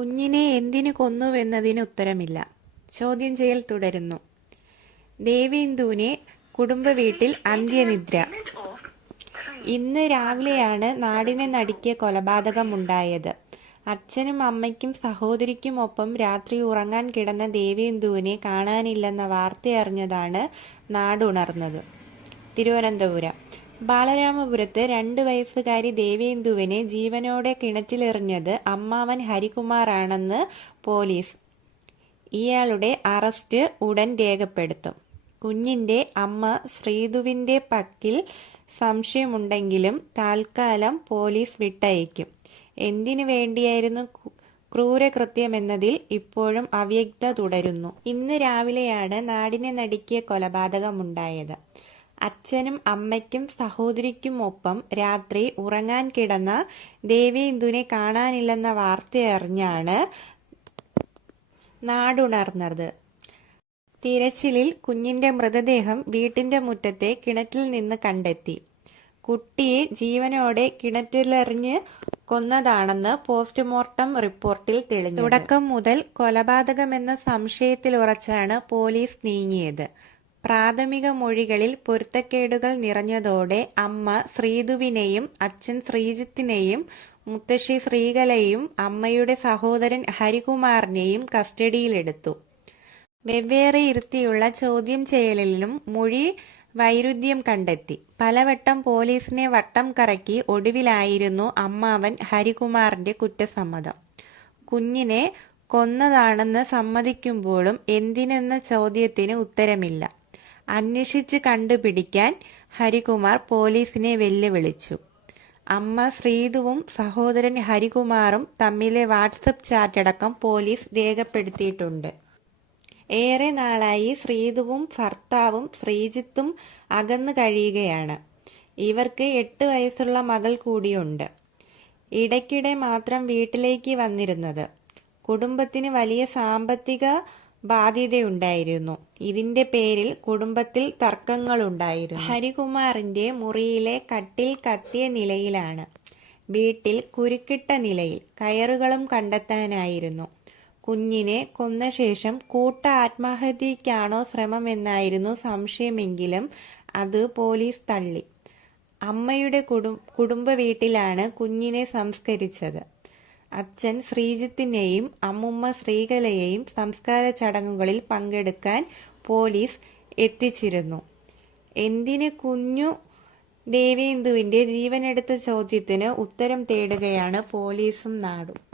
കുഞ്ഞിനെ എന്തിനു കൊന്നുവെന്നതിന് ഉത്തരമില്ല. ചോദ്യം ചെയ്യൽ തുടരുന്നു. ദേവേന്ദുവിനെ കുടുംബ വീട്ടിൽ അന്ത്യനിദ്ര. ഇന്ന് രാവിലെയാണ് നാടിനെ നടുക്കിയ കൊലപാതകമുണ്ടായത്. അച്ഛനും അമ്മയ്ക്കും സഹോദരിക്കുമൊപ്പം രാത്രി ഉറങ്ങാൻ കിടന്ന ദേവേന്ദുവിനെ കാണാനില്ലെന്ന വാർത്തയറിഞ്ഞതാണ് നാടുണർന്നത്. തിരുവനന്തപുരം. ബാലരാമപുരത്ത് രണ്ട് വയസ്സുകാരി ദേവേന്ദുവിനെ ജീവനോടെ കിണറ്റിലെറിഞ്ഞത് അമ്മാവൻ ഹരികുമാറാണെന്ന് പോലീസ്. ഇയാളുടെ അറസ്റ്റ് ഉടൻ രേഖപ്പെടുത്തും. കുഞ്ഞിന്റെ അമ്മ ശ്രീതുവിന്റെ പക്കിൽ സംശയമുണ്ടെങ്കിലും താൽക്കാലം പോലീസ് വിട്ടയക്കും. എന്തിനു വേണ്ടിയായിരുന്നു ക്രൂരകൃത്യമെന്നതിൽ ഇപ്പോഴും അവ്യക്തത തുടരുന്നു. ഇന്ന് രാവിലെയാണ് നാടിനെ നടുക്കിയ കൊലപാതകമുണ്ടായത്. അച്ഛനും അമ്മയ്ക്കും സഹോദരിക്കും ഒപ്പം രാത്രി ഉറങ്ങാൻ കിടന്ന ദേവേന്ദുവിനെ കാണാനില്ലെന്ന വാർത്തയറിഞ്ഞാണ് നാടുണർന്നത്. തിരച്ചിലിൽ കുഞ്ഞിന്റെ മൃതദേഹം വീട്ടിന്റെ മുറ്റത്തെ കിണറ്റിൽ നിന്ന് കണ്ടെത്തി. കുട്ടിയെ ജീവനോടെ കിണറ്റിലെറിഞ്ഞ് കൊന്നതാണെന്ന് പോസ്റ്റ്മോർട്ടം റിപ്പോർട്ടിൽ തെളിഞ്ഞു തുടക്കം മുതൽ കൊലപാതകമെന്ന സംശയത്തിലുറച്ചാണ് പോലീസ് നീങ്ങിയത്. പ്രാഥമിക മൊഴികളിൽ പൊരുത്തക്കേടുകൾ നിറഞ്ഞതോടെ അമ്മ ശ്രീതുവിനെയും അച്ഛൻ ശ്രീജിത്തിനെയും മുത്തശ്ശി ശ്രീകലയും അമ്മയുടെ സഹോദരൻ ഹരികുമാറിനെയും കസ്റ്റഡിയിലെടുത്തു. വെവ്വേറെ ഇരുത്തിയുള്ള ചോദ്യം ചെയ്യലിലും മൊഴി വൈരുദ്ധ്യം കണ്ടെത്തി. പലവട്ടം പോലീസിനെ വട്ടം കറക്കി ഒടുവിലായിരുന്നു അമ്മാവൻ ഹരികുമാറിന്റെ കുറ്റസമ്മതം. കുഞ്ഞിനെ കൊന്നതാണെന്ന് സമ്മതിക്കുമ്പോഴും എന്തിനെന്ന ചോദ്യത്തിന് ഉത്തരമില്ല. അന്വേഷിച്ച് കണ്ടുപിടിക്കാൻ ഹരികുമാർ പോലീസിനെ വെല്ലുവിളിച്ചു. അമ്മ ശ്രീതുവും സഹോദരൻ ഹരികുമാറും തമ്മിലെ വാട്സപ്പ് ചാറ്റടക്കം പോലീസ് രേഖപ്പെടുത്തിയിട്ടുണ്ട്. ഏറെ നാളായി ശ്രീതുവും ഭർത്താവും ശ്രീജിത്തും അകന്നു കഴിയുകയാണ്. ഇവർക്ക് എട്ട് വയസ്സുള്ള മകൾ കൂടിയുണ്ട്. ഇടയ്ക്കിടെ മാത്രം വീട്ടിലേക്ക് വന്നിരുന്നത്. കുടുംബത്തിന് വലിയ സാമ്പത്തിക ബാധ്യതയുണ്ടായിരുന്നു. ഇതിന്റെ പേരിൽ കുടുംബത്തിൽ തർക്കങ്ങളുണ്ടായിരുന്നു. ഹരികുമാറിന്റെ മുറിയിലെ കട്ടിൽ കത്തിയ നിലയിലാണ്. വീട്ടിൽ കുരുക്കിട്ട നിലയിൽ കയറുകളും കണ്ടെത്താനായിരുന്നു. കുഞ്ഞിനെ കൊന്ന ശേഷം കൂട്ട ആത്മഹത്യക്കാണോ ശ്രമമെന്നായിരുന്നു സംശയമെങ്കിലും അത് പോലീസ് തള്ളി. അമ്മയുടെ കുടും കുടുംബ വീട്ടിലാണ് കുഞ്ഞിനെ സംസ്കരിച്ചത്. അച്ഛൻ ശ്രീജിത്തിനെയും അമ്മുമ്മ ശ്രീകലയെയും സംസ്കാര ചടങ്ങുകളിൽ പങ്കെടുക്കാൻ പോലീസ് എത്തിച്ചിരുന്നു. എന്തിന് കുഞ്ഞു ദേവേന്ദുവിന്റെ ജീവനെടുത്ത ചോദ്യത്തിന് ഉത്തരം തേടുകയാണ് പോലീസും നാടും.